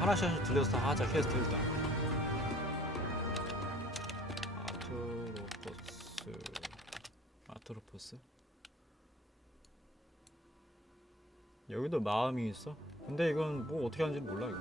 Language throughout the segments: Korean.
하나씩 하나씩 들려서 다 하자. 퀘스트 일단 아트로포스. 아트로포스? 여기도 마음이 있어? 근데 이건 뭐 어떻게 하는지 몰라 이거.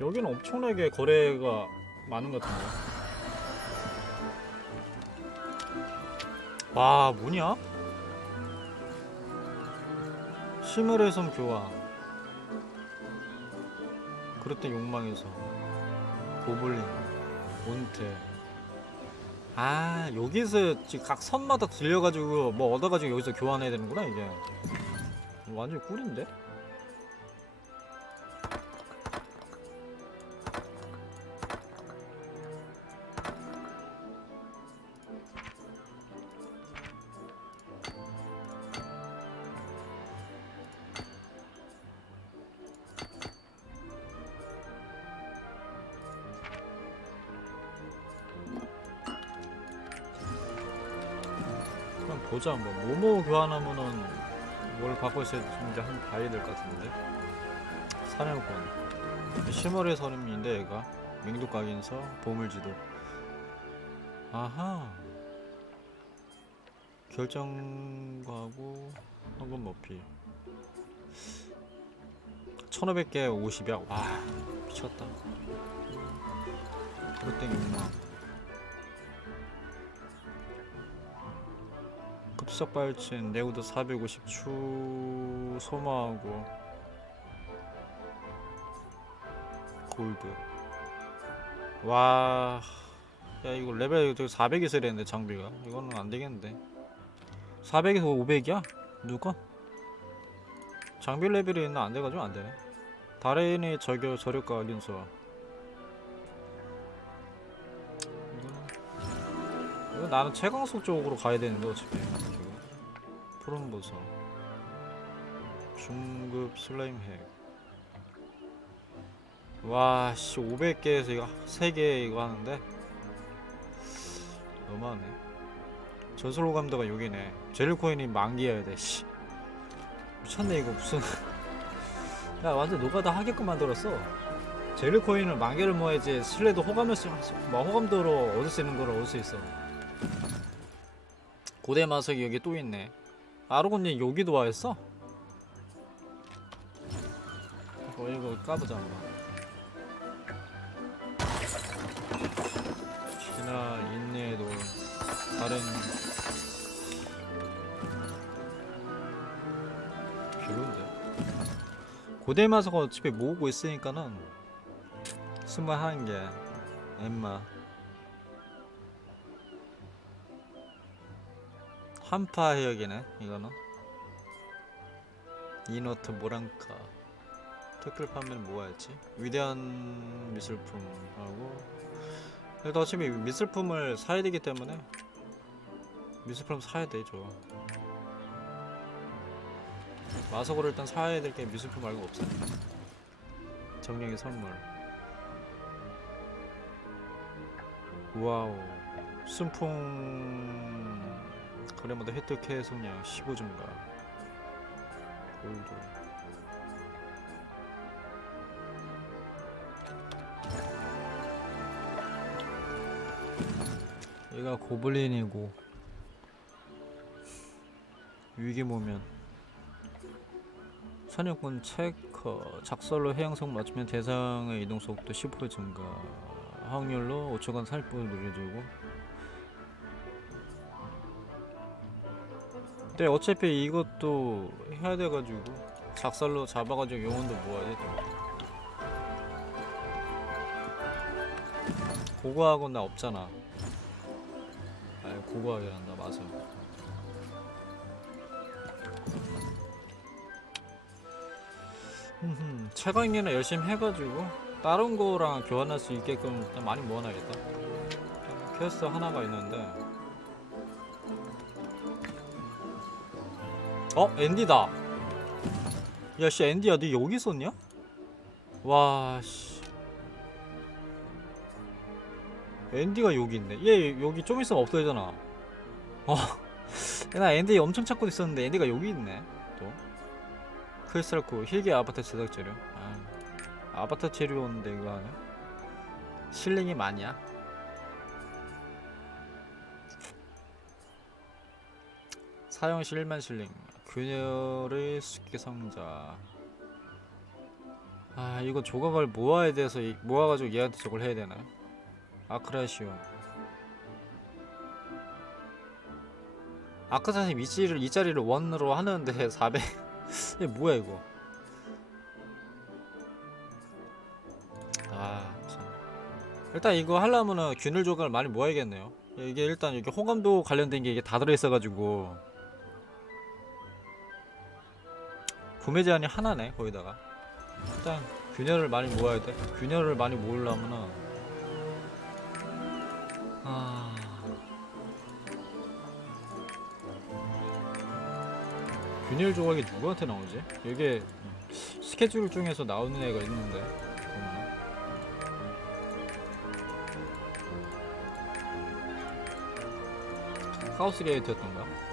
여기는 엄청나게 거래가 많은 것 같은데. 와 뭐냐? 심을의 섬 교환 그릇된 욕망에서 고블린 온테 아 여기서 지금 각 선마다 들려가지고 뭐 얻어가지고 여기서 교환해야 되는구나 이게 완전 꿀인데? 보자. 뭐 모모 교환하면은 뭘 갖고 있어야 되는지 한 봐야 될 것 같은데. 사냥꾼. 시머리의 선임인데 얘가. 맹독각인서 보물지도. 아하. 결정과하고 황금 머피. 1500개 50이야. 와 미쳤다. 그릇된 욕망 급속 발진 내구도 450 추 소모하고 골드 와. 야 이거 레벨 400 있어야 되는데 장비가 이거는 안 되겠는데 400에서 500이야? 누가? 장비 레벨이 있나 안 돼가지고 안 되네 다레인의 저격 저력과 린소 이거는 이거 나는 최강속 쪽으로 가야 되는데 어차피 지금 푸른 보석 중급 슬라임 핵 와씨 500개에서 이거 3개 이거 하는데? 너무하네. 저슬로 감도가 여기네. 젤코인이 만기여야 돼씨. 미쳤네 이거 무슨. 야 완전 노가다 하게끔 만들었어. 젤코인을 만개를 모아야지 신뢰도 호감을 쓰, 뭐 호감도로 얻을 수 있는 걸 얻을 수 있어. 고대 마석이 여기 또 있네 아르곤님 여기도 와 있어? 어 이거 까보자 한번. 지나 인내도 다른. 별론데? 고대 마석 어차피 모으고 있으니까는 스물한 개 엠마 한파 해역이네 이거는. 이노트 모랑카 특별 판매는 모아야지. 위대한 미술품하고. 그래도 어차피 미술품을 사야 되기 때문에 미술품 사야 되죠 마석으로 일단 사야 될 게 미술품 말고 없어요. 정령의 선물. 와우. 순풍 거래마다 혜택 해성량 15 증가. 골드 얘가 고블린이고 위기 모면. 사냥꾼 체커 작살로 해양성 맞추면 대상의 이동 속도 10% 증가. 확률로 5초간 살포를 누려주고 근데 어차피 이것도 해야 돼가지고 작살로 잡아가지고 영혼도 모아야 돼. 고고하고 나 없잖아. 아 고고하게 한다 맞아. 최강이나 열심히 해가지고 다른 거랑 교환할 수 있게끔 일단 많이 모아놔야겠다. 퀘스트 하나가 있는데 어? 앤디다 야씨 앤디야 너 여기 있었냐? 와씨 앤디가 여기 있네 얘 여기 좀 있으면 없어지잖아 어나 앤디 엄청 찾고 있었는데 앤디가 여기 있네 또 크리스탈코 힐기 아파트 제작 재료 아. 아바타 체리오인데 이거 하냐? 실링이 많이야? 사용 시 1만 실링 균열의 숫기 상자. 아 이거 조각을 모아야 돼서 이- 모아가지고 얘한테 저걸 해야 되나요? 아크라시오 아까 사실 이 자리를 이 자리를 원으로 하는데 400 이게 뭐야 이거? 아 참. 일단 이거 하려면은 균일 조각을 많이 모아야겠네요. 이게 일단 이게 호감도 관련된 게 이게 다 들어있어가지고 구매 제한이 하나네 거기다가 일단 균열을 많이 모아야 돼 균열을 많이 모으려면은 아 균열 조각이 누구한테 나오지? 이게 스케줄 중에서 나오는 애가 있는데. 하우스 게이트였던가?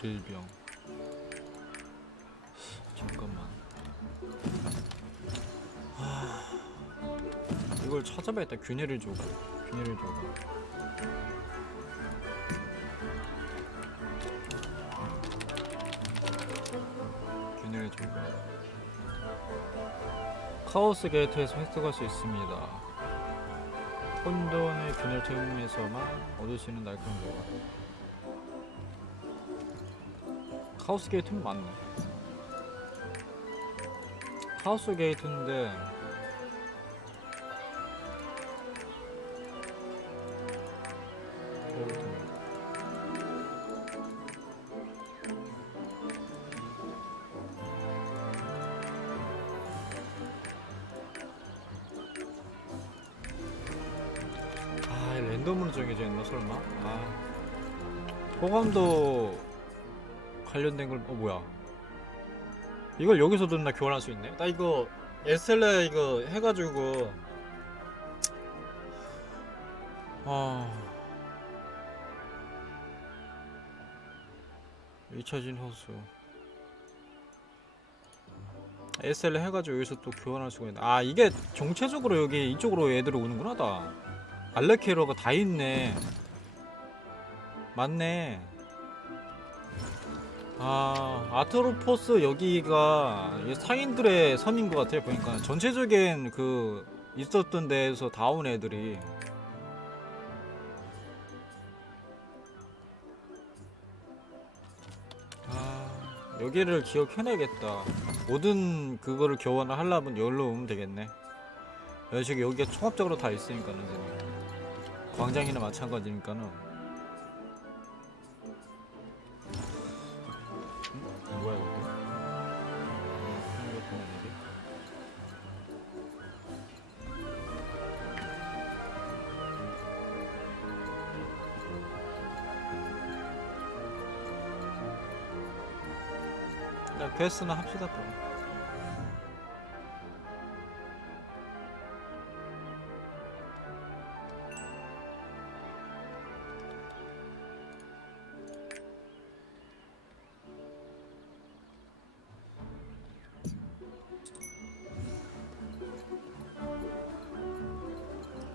질병. 잠깐만. 하... 이걸 찾아봐야겠다. 균열을 줘봐. 균열을 줘봐. 균열을 줘봐. 카오스 게이트에서 획득할 수 있습니다. 혼돈의 균열 템에서만 얻을 수 있는 날카로운 조각. 카오스 게이트는 맞네. 카오스 게이트인데 아 랜덤으로 정해져 있나 설마? 아 호감도 관련된 걸 어 뭐야? 이걸 여기서도 나 교환할 수 있네? 나 이거 에스텔라 이거 해가지고. 아. 잊혀진 호수. 에스텔라 해가지고 여기서 또 교환할 수가 있네. 아 이게 정체적으로 여기 이쪽으로 애들이 오는구나 다. 알레케로가 다 있네. 맞네 아 아트로포스 여기가 이 상인들의 섬인 것 같아요 보니까. 전체적인 그 있었던 데에서 다 온 애들이. 아 여기를 기억해놔야겠다. 모든 그거를 교환을 하려면 여기로 오면 되겠네. 여기 여기가 총합적으로 다 있으니까는. 광장이나 마찬가지니까는 야 퀘스트나 합시다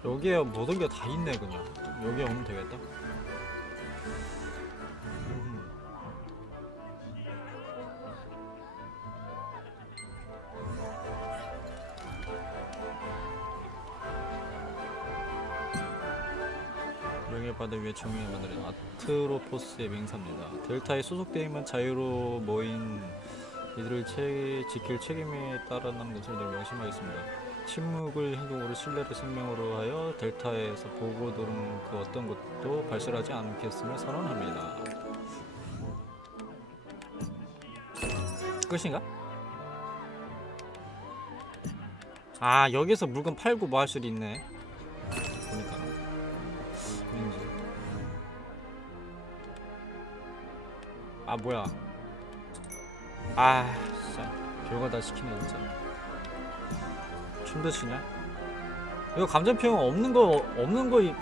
또 여기에 모든 게 다 있네 그냥. 여기에 오면 되겠다 명예받아 위해 정의에 만들어진 아트로포스의 맹사입니다. 델타에 소속되어 있는 자유로 모인 이들을 채, 지킬 책임에 따르는 것을 늘 명심하겠습니다. 침묵을 행동으로 신뢰를 생명으로 하여 델타에서 보고 들은 그 어떤 것도 발설하지 않겠음을 선언합니다. 끝인가? 아 여기서 물건 팔고 뭐 할 수도 있네. 아 뭐야? 아 진짜 별거 다 시키네 진짜. 춤도 추냐? 이거 감정 표현 없는 거 없는 거 이-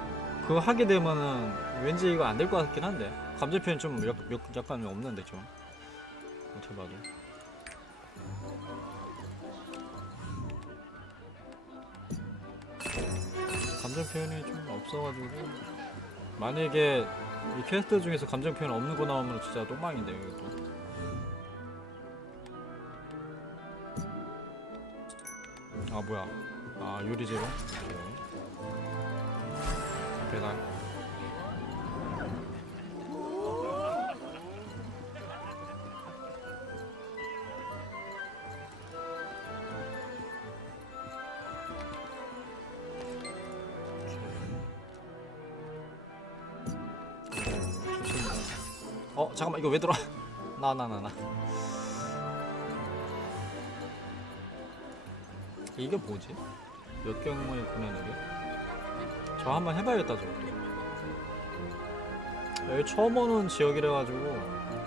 그거 하게 되면은 왠지 이거 안 될 것 같긴 한데 감정 표현 좀 약, 약- 약간 없는데 좀 어떻게 봐도 감정 표현이 좀 없어가지고 만약에 이 퀘스트 중에서 감정 표현 없는 거 나오면 진짜 똥망인데 이것도 아 뭐야. 아 요리제로? 오케이. 배달 잠깐만 이거 왜 들어? 나 나 나 나. 이게 뭐지? 몇 경우에 구매하는 게? 저 한번 해봐야겠다 저것도. 여기 처음 오는 지역이라 가지고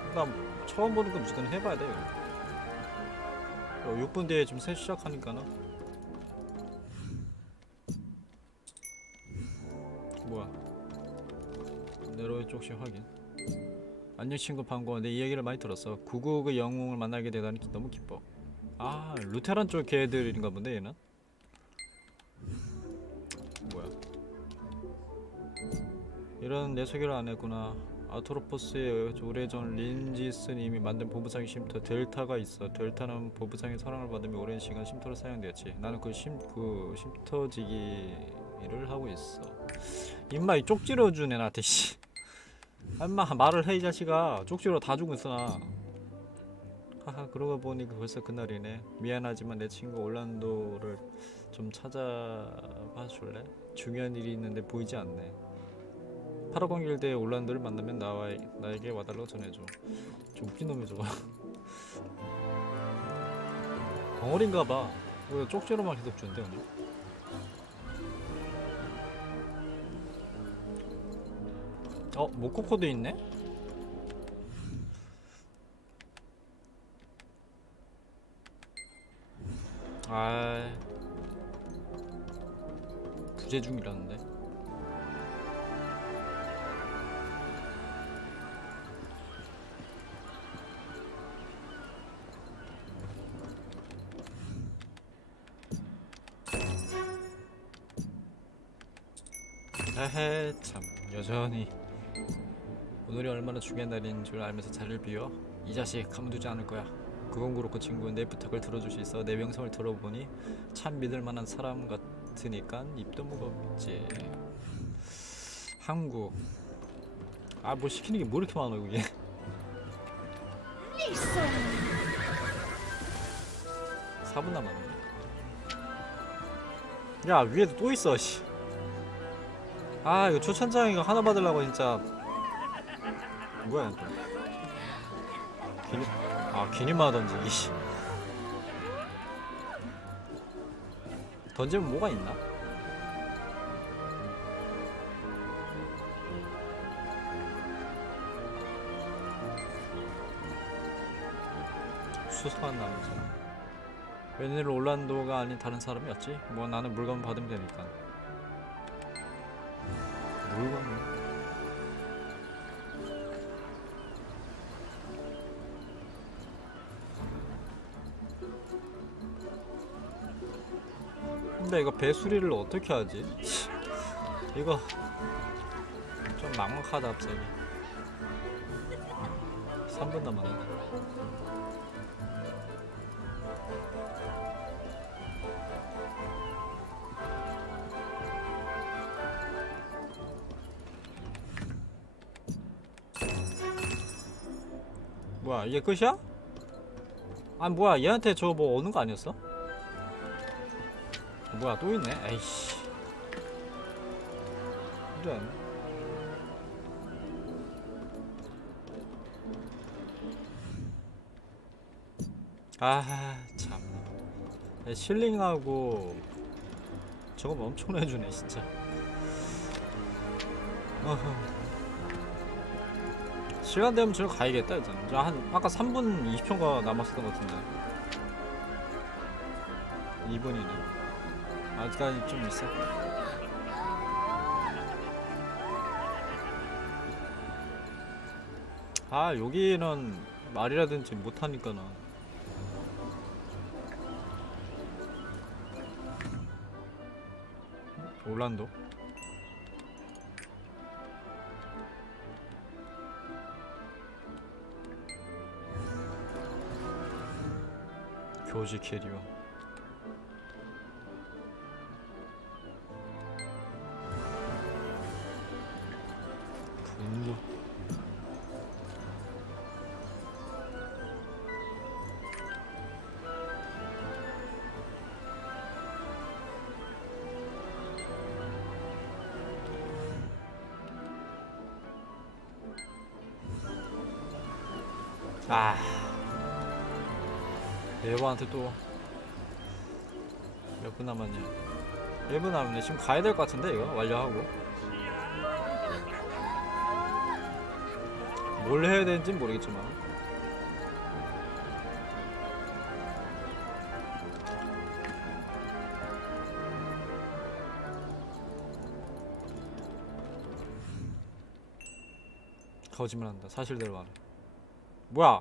일단 처음 보니까 무조건 해봐야 돼 요. 6분 뒤에 지금 셋 시작하니까는 뭐야? 네로의 쪽시 확인. 안녕 친구 반가워. 내 이야기를 많이 들었어. 구구의 영웅을 만나게 되다니 기- 너무 기뻐. 아 루테란 쪽 걔들인가 본데 얘는. 뭐야? 이런 내 소개를 안 했구나. 아토로포스의 오래전 린지스님이 만든 보부상의 쉼터 델타가 있어. 델타는 보부상의 사랑을 받으며 오랜 시간 쉼터로 사용되었지. 나는 그 쉼, 그 쉼터지기를 하고 있어. 임마 이 쪽지로 주네 나한테 씨. 엄마 말을 해 이 자식아. 쪽지로 다 주고 있어 나. 하하 그러고 보니 벌써 그날이네. 미안하지만 내 친구 올란도를 좀 찾아봐 줄래? 중요한 일이 있는데 보이지 않네. 파라곤 길드의 올란도를 만나면 나와 나에게 와달라고 전해줘. 좀 웃긴 놈이 저거. 덩어리인가봐. 왜 쪽지로만 계속 준대 오늘? 어 모코코도 있네? 아 부재 중이라는데. 에헤 참 여전히 오늘이 얼마나 중요한 날인 줄 알면서 자리를 비워 이 자식 가만두지 않을 거야. 그건 그렇고 친구 내 부탁을 들어줄 수 있어. 내 명성을 들어보니 참 믿을 만한 사람 같으니까 입도 무겁지. 한국. 아 뭐 시키는 게 뭐 이렇게 많아 그게 사분 남았네 야 위에도 또 있어 씨. 아 이거 초천장 이거 하나 받으려고 진짜 뭐야 또 괜히 아 괜히만 던지기 씨. 던지면 뭐가 있나? 수상한 남자 웬일 올란도가 아닌 다른 사람이었지? 뭐 나는 물건 받으면 되니까 물건을 근데 이거 배 수리를 어떻게 하지? 이거 좀 막막하다 갑자기 3분 남았네 뭐야 이게 끝이야? 아 뭐야 얘한테 저뭐 오는 거 아니었어? 어, 뭐야 또 있네. 에이씨. 그래 아참. 실링하고 저거 뭐 엄청 해주네 진짜. 어허. 시간 되면 저기 가야겠다 저한 아까 3분 20초가 남았었던 것 같은데. 2분이네 아직까지 좀 있어. 아 여기는 말이라든지 못하니까는 올란도? 교지 캐리어 아. 네버한테 또 몇 분 남았냐? 1분 남았네. 지금 가야 될 것 같은데 이거? 완료하고. 뭘 해야 되는지 는 모르겠지만. 거짓말한다. 사실대로 말해 뭐야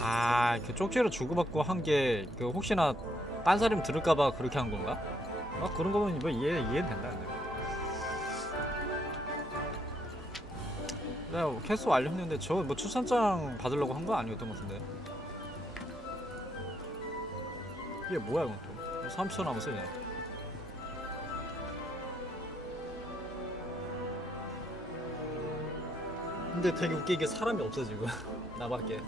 아, 그 쪽지로 주고받고 한 게 그 혹시나 딴 사람 들을까봐 그렇게 한 건가? 아 그런 거면 뭐 이해 이해 된다. 근데. 내가 뭐 캐스 완료했는데 저 뭐 추천장 받으려고 한 거 아니었던 것 같은데. 이게 뭐야 이건 또? 3초 남았어 이제. 근데 되게 웃기게 사람이 없어 지금 나밖에.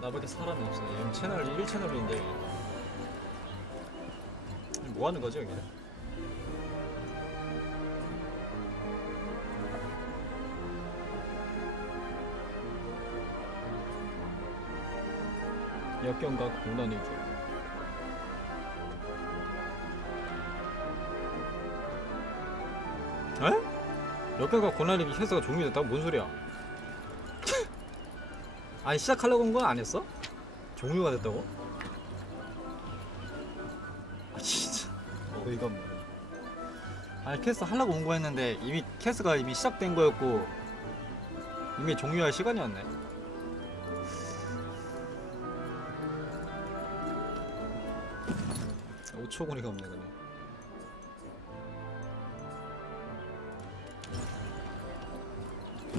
나밖에 사람이 없어. 여기 채널 1 채널인데 뭐 하는 거지 여기? 역경과 고난의 길. 에? 역경과 고난의 길 해서가 종료됐다고 뭔 소리야? 아니 시작하려고 한건 아니었어? 종료가 됐다고? 아 진짜 어이가 없네 아니 캐스 하려고 온 거였는데 이미 캐스가 이미 시작된 거였고 이미 종료할 시간이었네 초근이가 없네 그네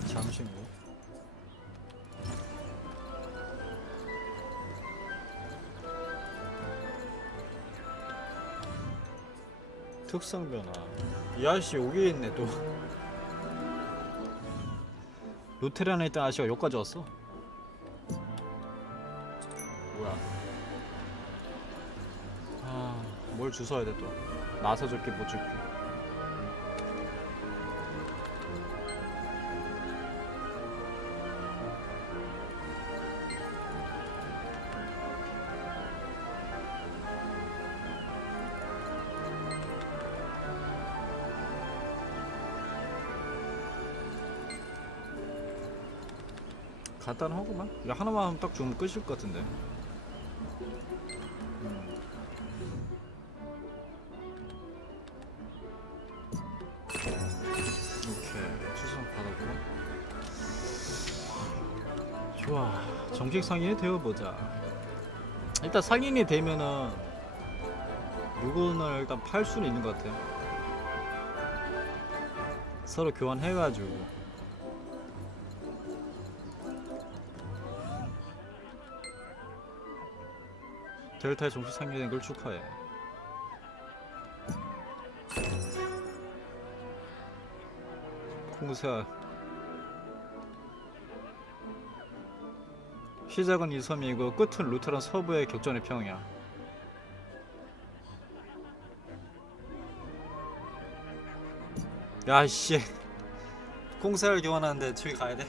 잠시 뭐 특성 변화. 이 아저씨 여기 있네 또. 루테란에 있던 아저씨가 여기까지 왔어. 주워야 돼 또? 나서 줄게 못 줄게. 간단하구만. 이거 하나만 딱 주면 끝일 것 같은데. 음. 정식 상인이 되어보자. 일단 상인이 되면은 물건을 일단 팔 수는 있는 것 같아. 서로 교환해가지고. 델타의 정식 상인된 걸 축하해. 공사 시작은 이 섬이고 끝은 루테란 서부의 격전의 평이야. 야씨 공사를 교환하는데 저기 가야 돼.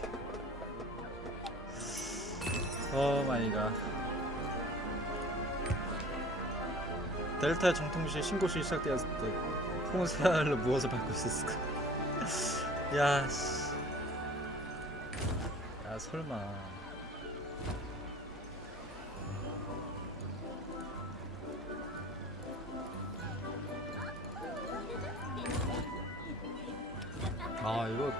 오 마이 갓. 델타 정통시 신고시 시작되었을 때 콩세알로 무엇을 받고 있었을까? 야 씨. 야 설마. 아 이거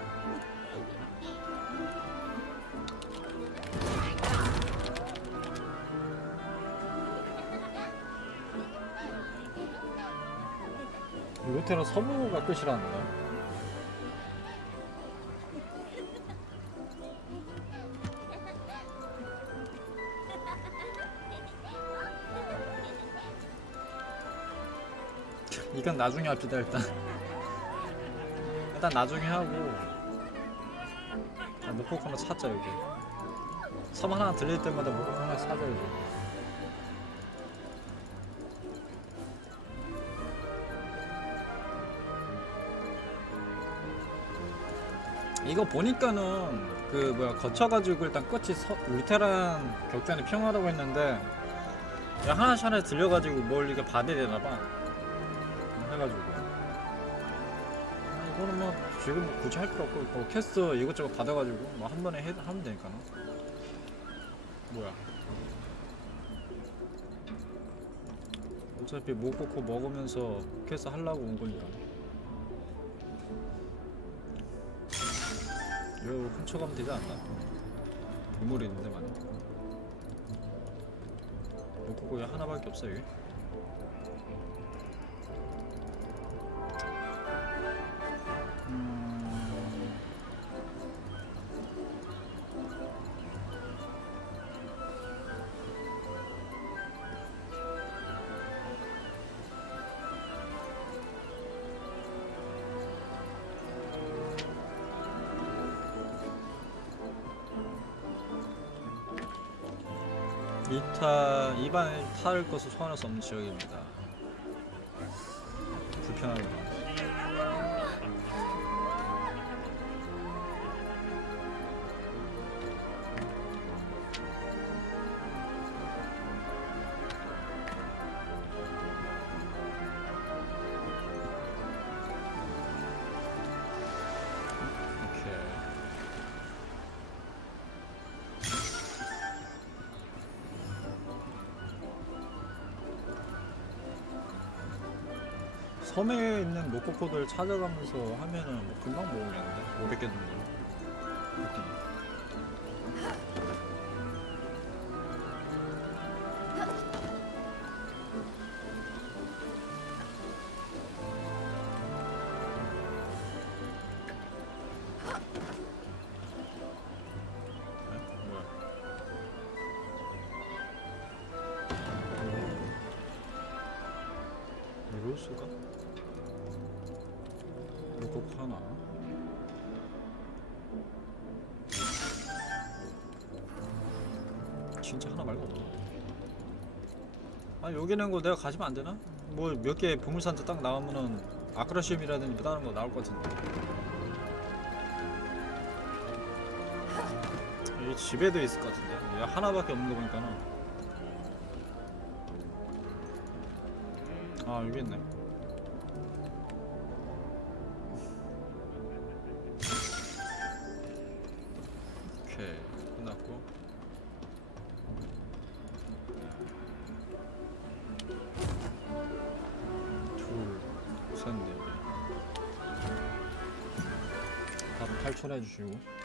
이호텔은 서부가 끝이라는 거야? 이건 나중에 합시다 일단 일단 나중에 하고. 아, 목포 하나 찾자 여기. 섬 하나 들릴 때마다 목포 하나 찾아 여기 이거 보니까는 그 뭐야 거쳐가지고 일단 끝이 서, 루테란 격전이 평화라고 했는데 하나씩 하나씩 들려가지고 뭘 이게 받아야 되나봐. 해가지고. 아, 이거는 뭐 지금 굳이 할 필요 없고 뭐 캐스트 이것저것 받아가지고 뭐 한 번에 해, 하면 되니까. 뭐야. 어차피 못 꽂고 먹으면서 캐스트 하려고 온 거니까. 이거 훔쳐가면 되지 않나? 보물이 있는데 많이. 못 꽂고 하나밖에 없어 이게 2타 2발 타를 것을 소환할 수 없는 지역입니다. 섬에 있는 로코코들 찾아가면서 하면은 뭐 금방 모으겠는데? 500개 정도 아 여기는 거 내가 가지면 안 되나? 뭐 몇 개 보물산자 딱 나오면은 아크라시움이라든지 뭐 다른 거 나올 것 같은데. 이 집에도 있을 것 같은데. 얘 하나밖에 없는 거 보니까는. 아 여기 있네. Oh.